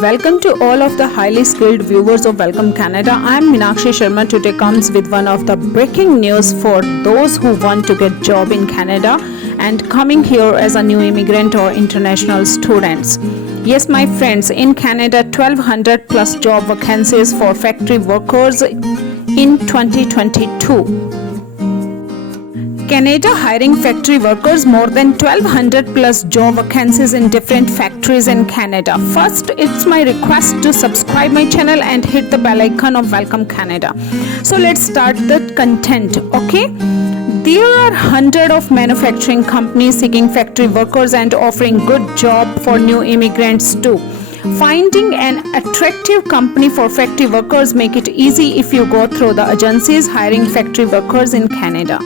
Welcome to all of the highly skilled viewers of Welcome Canada. I am Meenakshi Sharma. Today comes with one of the breaking news for those who want to get job in Canada and coming here as a new immigrant or international students. Yes, my friends, in Canada, 1200 plus job vacancies for factory workers in 2022. Canada hiring factory workers, more than 1200 plus job vacancies in different factories in Canada. First, it's my request to subscribe my channel and hit the bell icon of Welcome Canada. So let's start the content, okay? There are hundreds of manufacturing companies seeking factory workers and offering good job for new immigrants too. Finding an attractive company for factory workers make it easy if you go through the agencies hiring factory workers in Canada.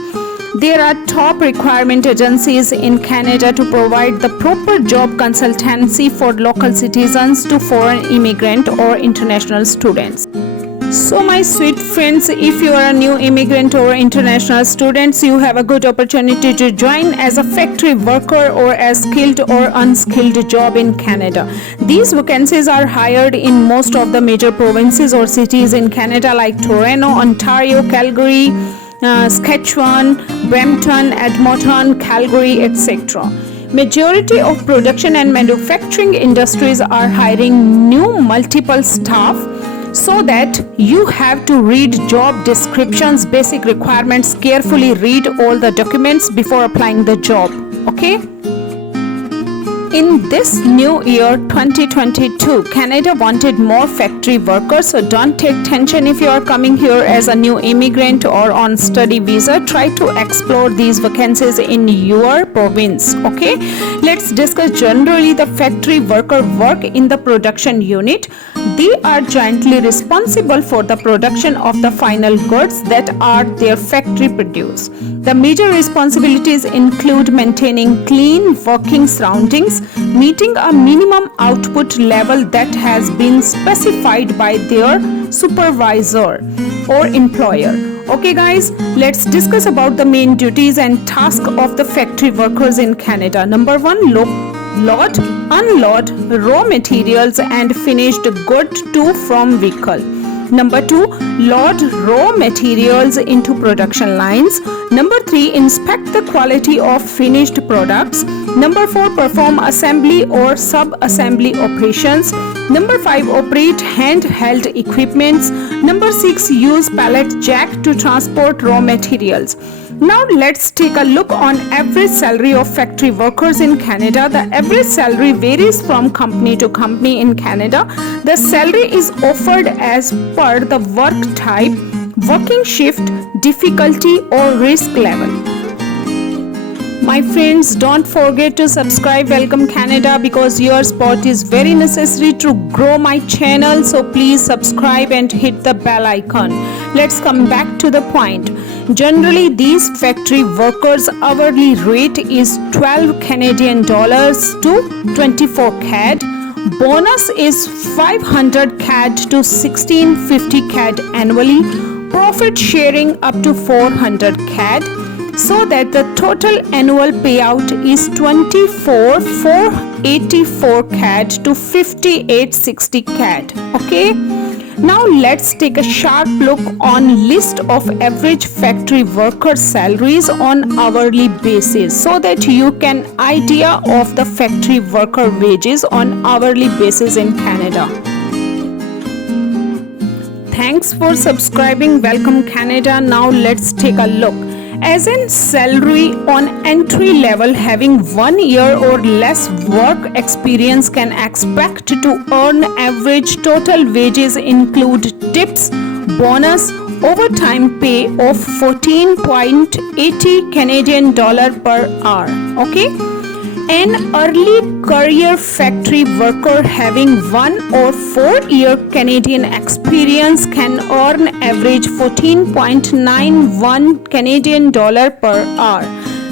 There are top requirement agencies in Canada to provide the proper job consultancy for local citizens to foreign immigrant or international students. So my sweet friends, if you are a new immigrant or international students, you have a good opportunity to join as a factory worker or as skilled or unskilled job in Canada. These vacancies are hired in most of the major provinces or cities in Canada like Toronto, Ontario, Calgary, Saskatchewan, Brampton, Edmonton, Calgary, etc. Majority of production and manufacturing industries are hiring new multiple staff, so that you have to read job descriptions, basic requirements, carefully read all the documents before applying the job, okay? In this new year 2022, Canada wanted more factory workers, so don't take tension if you are coming here as a new immigrant or on study visa. Try to explore these vacancies in your province, okay? Let's discuss generally the factory worker work in the production unit. They are jointly responsible for the production of the final goods that are their factory produce. The major responsibilities include maintaining clean working surroundings, meeting a minimum output level that has been specified by their supervisor or employer. Okay guys, let's discuss about the main duties and tasks of the factory workers in Canada. Number 1, load, unload raw materials and finished good to from vehicle. Number 2, load raw materials into production lines. Number 3, inspect the quality of finished products. Number 4, perform assembly or sub-assembly operations. Number 5, operate handheld equipments. Number 6, use pallet jack to transport raw materials. Now let's take a look on average salary of factory workers in Canada. The average salary varies from company to company in Canada. The salary is offered as per the work type, working shift, difficulty or risk level. My friends, don't forget to subscribe Welcome Canada because your support is very necessary to grow my channel. So please subscribe and hit the bell icon. Let's come back to the point. Generally, these factory workers' hourly rate is 12 Canadian dollars to 24 CAD. Bonus is 500 CAD to 1650 CAD annually. Profit sharing up to 400 CAD. So that the total annual payout is 24,484 CAD to 5860 CAD. Okay. Now let's take a sharp look on list of average factory worker salaries on hourly basis so that you can idea of the factory worker wages on hourly basis in Canada. Thanks for subscribing Welcome Canada. Now let's take a look. As in salary on entry level, having 1 year or less work experience can expect to earn average total wages include tips, bonus, overtime pay of 14.80 Canadian dollar per hour. Okay. An early career factory worker having 1 or 4 year Canadian experience can earn average 14.91 Canadian dollar per hour.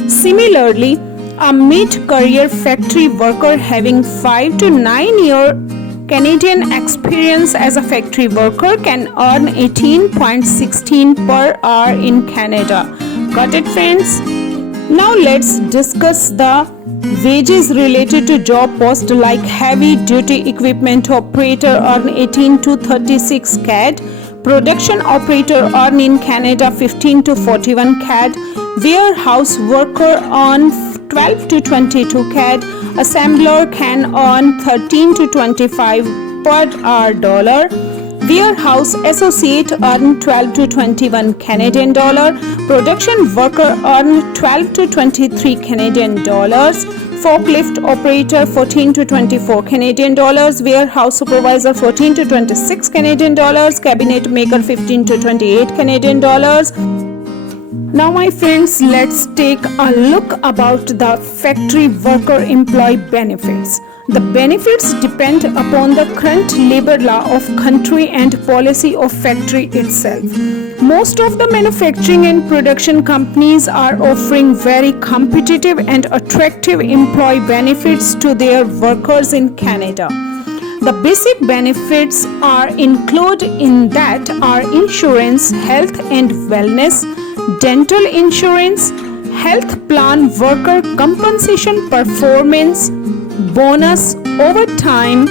Similarly, a mid-career factory worker having 5 to 9 year Canadian experience as a factory worker can earn 18.16 per hour in Canada. Got it, friends? Now let's discuss the Wages related to job post like heavy duty equipment operator earn 18 to 36 CAD, production operator earn in Canada 15 to 41 CAD, warehouse worker earn 12 to 22 CAD, assembler can earn 13 to 25 per hour dollar, warehouse associate earn 12 to 21 Canadian dollar, production worker earn 12 to 23 Canadian dollars, forklift operator 14 to 24 Canadian dollars, warehouse supervisor 14 to 26 Canadian dollars, cabinet maker 15 to 28 Canadian dollars. Now my friends, let's take a look about the factory worker employee benefits. The benefits depend upon the current labor law of country and policy of factory itself. Most of the manufacturing and production companies are offering very competitive and attractive employee benefits to their workers in Canada. The basic benefits are included in that are insurance, health and wellness, dental insurance, health plan, worker compensation, performance bonus, overtime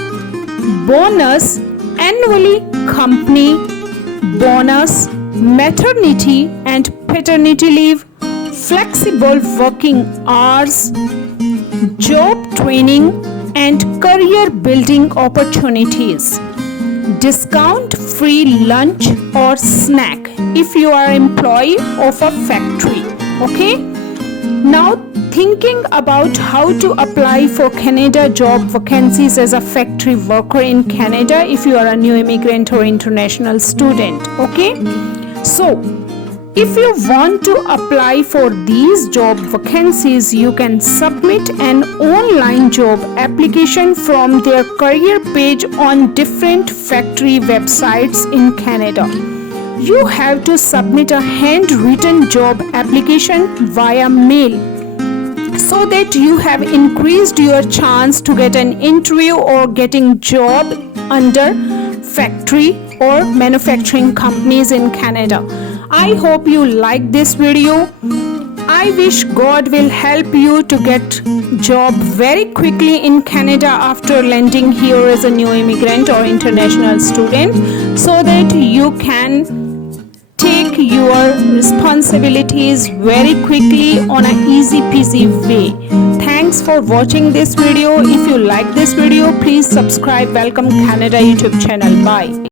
bonus, annually company bonus, maternity and paternity leave, flexible working hours, job training and career building opportunities, discount free lunch or snack if you are employee of a factory. Okay, now thinking about how to apply for Canada job vacancies as a factory worker in Canada if you are a new immigrant or international student. Okay, so if you want to apply for these job vacancies, you can submit an online job application from their career page on different factory websites in Canada. You have to submit a handwritten job application via mail so that you have increased your chance to get an interview or getting job under factory or manufacturing companies in Canada. I hope you like this video. I wish God will help you to get job very quickly in Canada after landing here as a new immigrant or international student, so that you can take your responsibilities very quickly on an easy peasy way. Thanks for watching this video. If you like this video, please subscribe Welcome Canada YouTube channel. Bye.